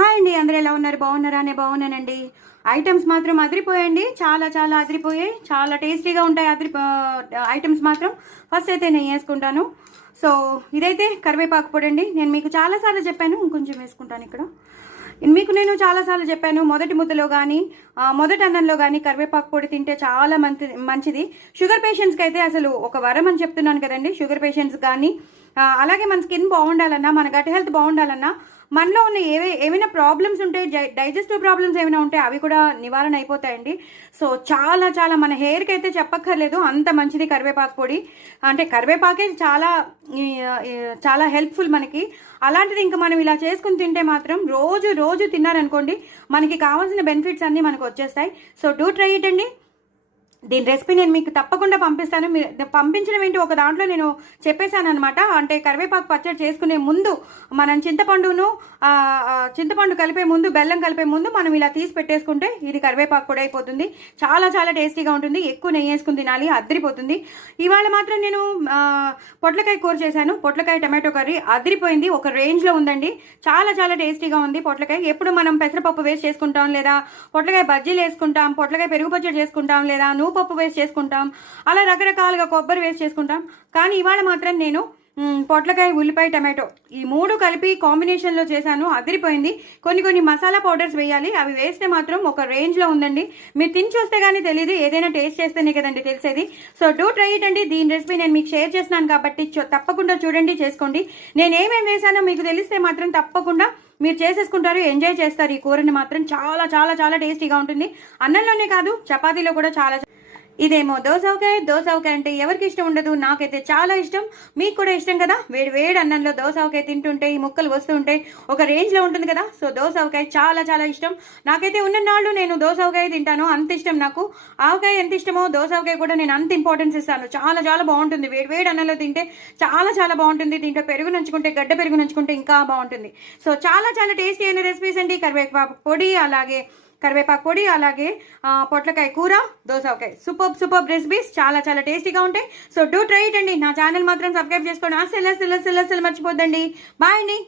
Hi అండి, అందరూ ఎలా ఉన్నారు? బాగున్నారా? నేను బాగున్నానండి. ఐటమ్స్ మాత్రం అదిరిపోయండి, చాలా చాలా అదిరిపోయాయి, చాలా టేస్టీగా ఉంటాయి. ఐటమ్స్ మాత్రం ఫస్ట్ అయితే నేను వేసుకుంటాను. సో ఇదైతే కరివేపాకు పొడి అండి. నేను మీకు చాలాసార్లు చెప్పాను, ఇంకొంచెం వేసుకుంటాను ఇక్కడ. నేను చాలాసార్లు చెప్పాను, మొదటి ముద్దలో కానీ మొదటి అన్నంలో కానీ కరివేపాకు పొడి తింటే చాలా మంచిది. షుగర్ పేషెంట్స్కి అయితే అసలు ఒక వరం అని చెప్తున్నాను కదండి. షుగర్ పేషెంట్స్ కానీ అలాగే మన స్కిన్ బాగుండాలన్నా, మన గట్ హెల్త్ బాగుండాలన్నా, మనలో ఉన్న ఏమైనా ప్రాబ్లమ్స్ ఉంటే, డైజెస్టివ్ ప్రాబ్లమ్స్ ఏమైనా ఉంటే అవి కూడా నివారణ అయిపోతాయండి. సో చాలా చాలా మన హెయిర్కి అయితే చెప్పక్కర్లేదు, అంత మంచిది కరివేపాకు పొడి. అంటే కరివేపాకే చాలా చాలా హెల్ప్ఫుల్ మనకి. అలాంటిది ఇంకా మనం ఇలా చేసుకుని తింటే మాత్రం రోజు రోజు తిన్నారనుకోండి, మనకి కావాల్సిన బెనిఫిట్స్ అన్నీ మనకు వచ్చేస్తాయి. సో డూ ట్రై ఇట్ అండి. దీని రెసిపీ నేను మీకు తప్పకుండా పంపిస్తాను. మీరు పంపించడం ఏంటి, ఒక దాంట్లో నేను చెప్పేశాను అనమాట. అంటే కరివేపాకు పచ్చడి చేసుకునే ముందు మనం చింతపండు కలిపే ముందు, బెల్లం కలిపే ముందు మనం ఇలా తీసి పెట్టేసుకుంటే ఇది కరివేపాకు కూడా అయిపోతుంది. చాలా చాలా టేస్టీగా ఉంటుంది. ఎక్కువ నెయ్యి వేసుకుని తినాలి, అదిరిపోతుంది. ఇవాళ మాత్రం నేను పొట్లకాయ కూర చేశాను. పొట్లకాయ టమాటో కర్రీ అదిరిపోయింది, ఒక రేంజ్లో ఉందండి. చాలా చాలా టేస్టీగా ఉంది పొట్లకాయ. ఎప్పుడు మనం పెసరపప్పు వేస్ట్ చేసుకుంటాం, లేదా పొట్లకాయ బజ్జీలు వేసుకుంటాం, పొట్లకాయ పెరుగు పచ్చడి చేసుకుంటాం, లేదా పప్పు వేస్ట్ చేసుకుంటాం, అలా రకరకాలుగా కొబ్బరి వేస్ట్ చేసుకుంటాం. కానీ ఇవాళ మాత్రం నేను పొట్లకాయ, ఉల్లిపాయ, టమాటో ఈ మూడు కలిపి కాంబినేషన్లో చేశాను, అదిరిపోయింది. కొన్ని మసాలా పౌడర్స్ వేయాలి, అవి వేస్తే మాత్రం ఒక రేంజ్లో ఉందండి. మీరు తిని చూస్తే కానీ తెలియదు, ఏదైనా టేస్ట్ చేస్తేనే కదండి తెలిసేది. సో డూ ట్రై ఇట్ అండి. దీని రెసిపీ నేను మీకు షేర్ చేస్తున్నాను కాబట్టి తప్పకుండా చూడండి, చేసుకోండి. నేను ఏమేమి వేసానో మీకు తెలిస్తే మాత్రం తప్పకుండా మీరు చేసేసుకుంటారు, ఎంజాయ్ చేస్తారు. ఈ కూరని మాత్రం చాలా చాలా చాలా టేస్టీగా ఉంటుంది. అన్నంలోనే కాదు, చపాతీలో కూడా చాలా. ఇదేమో దోసకాయ అంటే ఎవరికి ఇష్టం ఉండదు, నాకైతే చాలా ఇష్టం. మీకు కూడా ఇష్టం కదా. వేడి అన్నంలో దోసకాయ తింటుంటే ఈ ముక్కలు వస్తుంటే ఒక రేంజ్లో ఉంటుంది కదా. సో దోసకాయ చాలా చాలా ఇష్టం నాకైతే. ఉన్ననాళ్ళు నేను దోసకాయ తింటాను, అంత ఇష్టం నాకు. ఆవకాయ ఎంత ఇష్టమో దోసకాయ కూడా నేను అంత ఇంపార్టెన్స్ ఇస్తాను. చాలా చాలా బాగుంటుంది, వేడి అన్నంలో తింటే చాలా చాలా బాగుంటుంది. దీంట్లో పెరుగు నంచుకుంటే, గడ్డ పెరుగు నంచుకుంటే ఇంకా బాగుంటుంది. సో చాలా చాలా టేస్టీ అయిన రెసిపీస్ అండి. కరివేపాకు పొడి, అలాగే పొట్లకాయ కూర, దోసకాయ, సూపర్ రెసిపీస్, చాలా చాలా టేస్టీగా ఉంటాయి. సో డూ ట్రై ఇట్ అండి. నా ఛానల్ మాత్రం సబ్స్క్రైబ్ చేసుకోండి, అసలు మర్చిపోద్దండి. బాయ్ అండి.